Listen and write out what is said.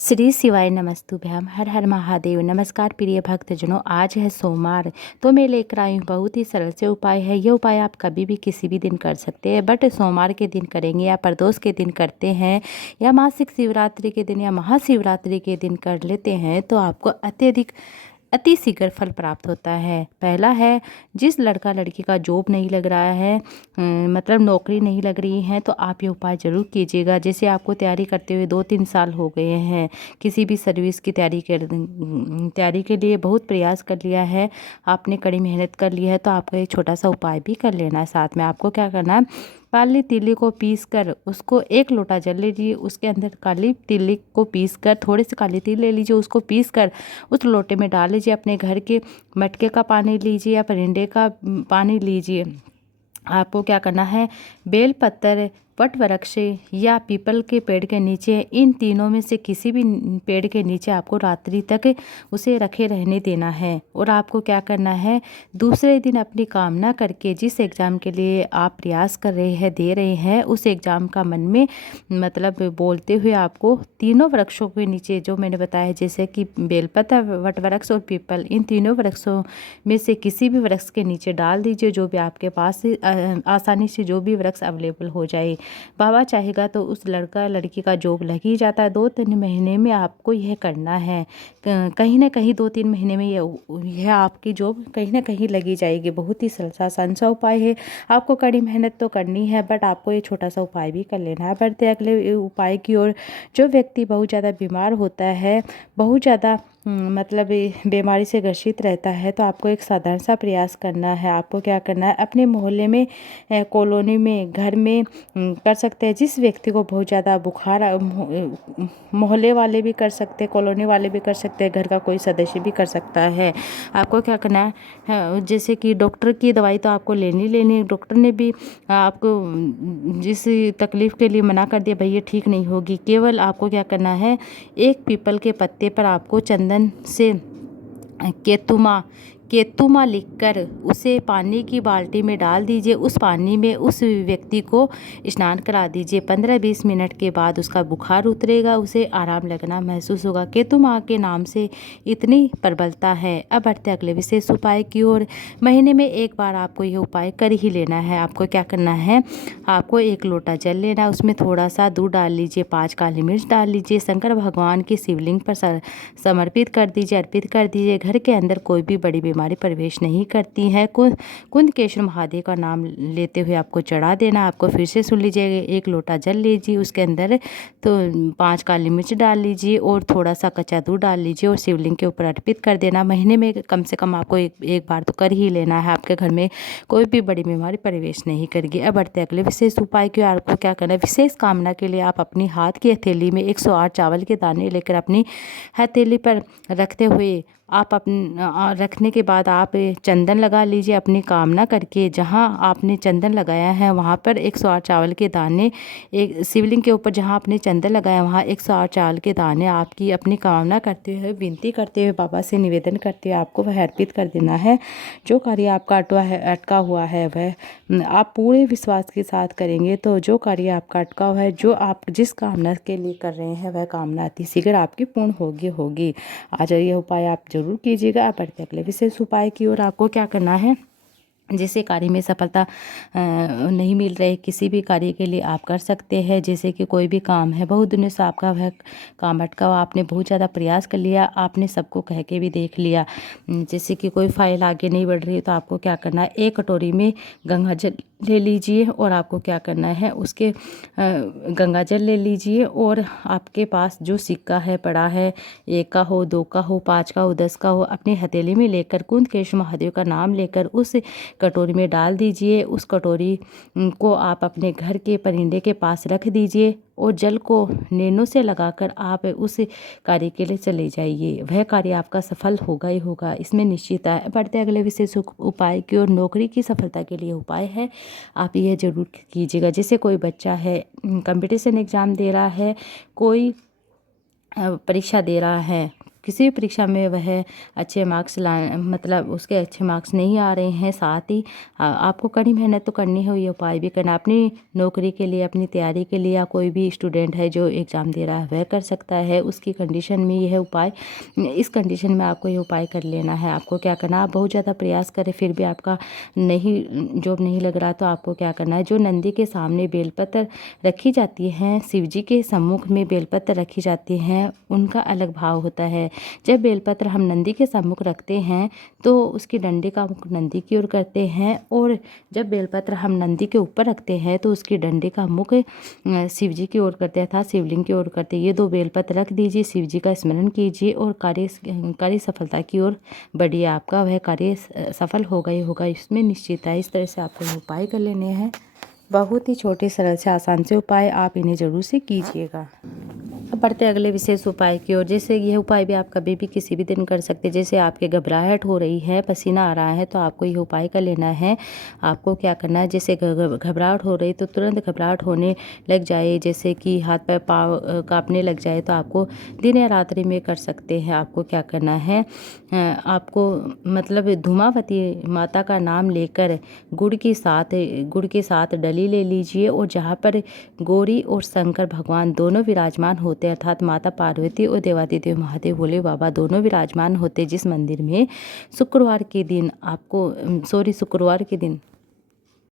श्री शिवाय नमस्तुभ्यम। हर हर महादेव। नमस्कार प्रिय भक्तजनों, आज है सोमवार, तो मैं लेकर आई हूँ बहुत ही सरल से उपाय है। ये उपाय आप कभी भी किसी भी दिन कर सकते हैं, बट सोमवार के दिन करेंगे या प्रदोष के दिन करते हैं या मासिक शिवरात्रि के दिन या महाशिवरात्रि के दिन कर लेते हैं तो आपको अति शीघ्र फल प्राप्त होता है। पहला है, जिस लड़का लड़की का जॉब नहीं लग रहा है, मतलब नौकरी नहीं लग रही है, तो आप ये उपाय ज़रूर कीजिएगा। जैसे आपको तैयारी करते हुए 2-3 साल हो गए हैं, किसी भी सर्विस की तैयारी के लिए बहुत प्रयास कर लिया है, आपने कड़ी मेहनत कर ली है, तो आपको एक छोटा सा उपाय भी कर लेना है। साथ में आपको क्या करना है, काली तिली को पीस कर उसको 1 लोटा जल लीजिए, उसके अंदर काली तिली को पीस कर थोड़ी सी काली तिल ले लीजिए, उसको पीस कर उस लोटे में डाल लीजिए। अपने घर के मटके का पानी लीजिए या परिंदे का पानी लीजिए। आपको क्या करना है, बेल पत्तर, वट वृक्ष या पीपल के पेड़ के नीचे, इन तीनों में से किसी भी पेड़ के नीचे आपको रात्रि तक उसे रखे रहने देना है। और आपको क्या करना है, दूसरे दिन अपनी कामना करके जिस एग्ज़ाम के लिए आप प्रयास कर रहे हैं, दे रहे हैं, उस एग्ज़ाम का मन में मतलब बोलते हुए आपको तीनों वृक्षों के नीचे जो मैंने बताया, जैसे कि बेलपत्र, वट वृक्ष और पीपल, इन तीनों वृक्षों में से किसी भी वृक्ष के नीचे डाल दीजिए, जो भी आपके पास आसानी से जो भी वृक्ष अवेलेबल हो जाए। बाबा चाहेगा तो उस लड़का लड़की का जॉब लग ही जाता है। 2-3 महीने में आपको यह करना है, कहीं ना कहीं 2-3 महीने में यह आपकी जॉब कहीं ना कहीं लगी जाएगी। बहुत ही आसान सा उपाय है, आपको कड़ी मेहनत तो करनी है, बट आपको ये छोटा सा उपाय भी कर लेना है। बढ़ते अगले उपाय की ओर। जो व्यक्ति बहुत ज़्यादा बीमार होता है, बहुत ज़्यादा मतलब बीमारी से ग्रसित रहता है, तो आपको एक साधारण सा प्रयास करना है। आपको क्या करना है, अपने मोहल्ले में, कॉलोनी में, घर में कर सकते हैं। जिस व्यक्ति को बहुत ज़्यादा बुखार, मोहल्ले वाले भी कर सकते हैं, कॉलोनी वाले भी कर सकते हैं, घर का कोई सदस्य भी कर सकता है। आपको क्या करना है, जैसे कि डॉक्टर की दवाई तो आपको लेनी है। डॉक्टर ने भी आपको जिस तकलीफ़ के लिए मना कर दिया, भाई ये ठीक नहीं होगी, केवल आपको क्या करना है, एक पीपल के पत्ते पर आपको चंदन से केतुमा लिखकर उसे पानी की बाल्टी में डाल दीजिए। उस पानी में उस व्यक्ति को स्नान करा दीजिए। 15-20 मिनट के बाद उसका बुखार उतरेगा, उसे आराम लगना महसूस होगा। केतुमा के नाम से इतनी प्रबलता है। अब बढ़ते अगले विशेष उपाय की ओर। महीने में एक बार आपको यह उपाय कर ही लेना है। आपको क्या करना है, आपको 1 लोटा जल लेना, उसमें थोड़ा सा दूध डाल लीजिए, 5 काली मिर्च डाल लीजिए, शंकर भगवान की शिवलिंग पर समर्पित कर दीजिए, अर्पित कर दीजिए। घर के अंदर कोई भी बड़ी बीमारी प्रवेश नहीं करती है। कुंदकेश्वर महादेव का नाम लेते हुए आपको चढ़ा देना। आपको फिर से सुन लीजिए, 1 लोटा जल लीजिए, उसके अंदर तो 5 काली मिर्च डाल लीजिए और थोड़ा सा कच्चा दूध डाल लीजिए और शिवलिंग के ऊपर अर्पित कर देना। महीने में कम से कम आपको एक बार तो कर ही लेना है। आपके घर में कोई भी बड़ी बीमारी प्रवेश नहीं करेगी। अब बढ़ते अगले विशेष उपाय की। आपको क्या करना है, विशेष कामना के लिए आप अपनी हाथ की हथेली में 108 चावल के दाने लेकर अपनी हथेली पर रखते हुए आप रखने के बाद आप चंदन लगा लीजिए अपनी कामना करके। जहाँ आपने चंदन लगाया है वहाँ पर 108 चावल के दाने, एक शिवलिंग के ऊपर जहाँ आपने चंदन लगाया वहाँ 108 चावल के दाने आपकी अपनी कामना करते हुए, विनती करते हुए, बाबा से निवेदन करते हुए आपको वह अर्पित कर देना है। जो कार्य आपका अटका हुआ है वह आप पूरे विश्वास के साथ करेंगे तो जो कार्य आपका अटका हुआ है, जो आप जिस कामना के लिए कर रहे हैं, वह कामना अति शीघ्र आपकी पूर्ण होगी। आज यह उपाय आप जरूर कीजिएगा। आप बढ़ते अगले विशेष उपाय की ओर। आपको क्या करना है, जिसे कार्य में सफलता नहीं मिल रही, किसी भी कार्य के लिए आप कर सकते हैं। जैसे कि कोई भी काम है, बहुत दिनों से आपका वह काम अटका हुआ, आपने बहुत ज़्यादा प्रयास कर लिया, आपने सबको कह के भी देख लिया, जैसे कि कोई फाइल आगे नहीं बढ़ रही है, तो आपको क्या करना है, 1 कटोरी में गंगा जल ले लीजिए और आपको क्या करना है, उसके गंगा जल ले लीजिए और आपके पास जो सिक्का है पड़ा है, 1 का हो, 2 का हो, 5 का हो, 10 का हो, अपनी हथेली में लेकर कुंदकेश्वर महादेव का नाम लेकर उस कटोरी में डाल दीजिए। उस कटोरी को आप अपने घर के परिंदे के पास रख दीजिए और जल को नैनों से लगाकर आप उस कार्य के लिए चले जाइए। वह कार्य आपका सफल होगा ही होगा, इसमें निश्चित है। बढ़ते अगले विशेष उपाय की ओर। नौकरी की सफलता के लिए उपाय है, आप यह जरूर कीजिएगा। जैसे कोई बच्चा है, कंपटीशन एग्ज़ाम दे रहा है, कोई परीक्षा दे रहा है, किसी भी परीक्षा में वह अच्छे मार्क्स ला मतलब उसके अच्छे मार्क्स नहीं आ रहे हैं, साथ ही आपको कड़ी मेहनत तो करनी है, ये उपाय भी करना अपनी नौकरी के लिए, अपनी तैयारी के लिए, या कोई भी स्टूडेंट है जो एग्ज़ाम दे रहा है वह कर सकता है। उसकी कंडीशन में यह उपाय, इस कंडीशन में आपको ये उपाय कर लेना है। आपको क्या करना, आप बहुत ज़्यादा प्रयास करें फिर भी आपका जॉब नहीं लग रहा, तो आपको क्या करना है, जो नंदी के सामने बेलपत्र रखी जाती हैं, शिव जी के सम्मुख में बेलपत्र रखी जाती हैं, उनका अलग भाव होता है। जब बेलपत्र हम नंदी के सम्मुख रखते हैं तो उसकी डंडे का मुख नंदी की ओर करते हैं, और जब बेलपत्र हम नंदी के ऊपर रखते हैं तो उसकी डंडे का मुख शिव जी की ओर करते हैं अर्थात शिवलिंग की ओर करते हैं। ये 2 बेलपत्र रख दीजिए, शिव जी का स्मरण कीजिए और कार्य सफलता की ओर बढ़िए। आपका वह कार्य सफल होगा ही होगा, इसमें निश्चित है। इस तरह से आपको ये उपाय कर लेने हैं। बहुत ही छोटे, सरल से आसान से उपाय, आप इन्हें ज़रूर से कीजिएगा। अब बढ़ते अगले विशेष उपाय की ओर। जैसे यह उपाय भी आप कभी भी किसी भी दिन कर सकते हैं। जैसे आपके घबराहट हो रही है, पसीना आ रहा है, तो आपको यह उपाय कर लेना है। आपको क्या करना है, जैसे घबराहट हो रही तो तुरंत घबराहट होने लग जाए, जैसे कि हाथ पैर पाँव काँपने लग जाए, तो आपको दिन या रात्रि में कर सकते हैं। आपको क्या करना है, आपको मतलब धूमावती माता का नाम लेकर गुड़ के साथ डली ले लीजिए, और जहाँ पर गौरी और शंकर भगवान दोनों विराजमान होते हैं, अर्थात माता पार्वती और देवादिदेव महादेव भोले बाबा दोनों विराजमान होते, जिस मंदिर में शुक्रवार के दिन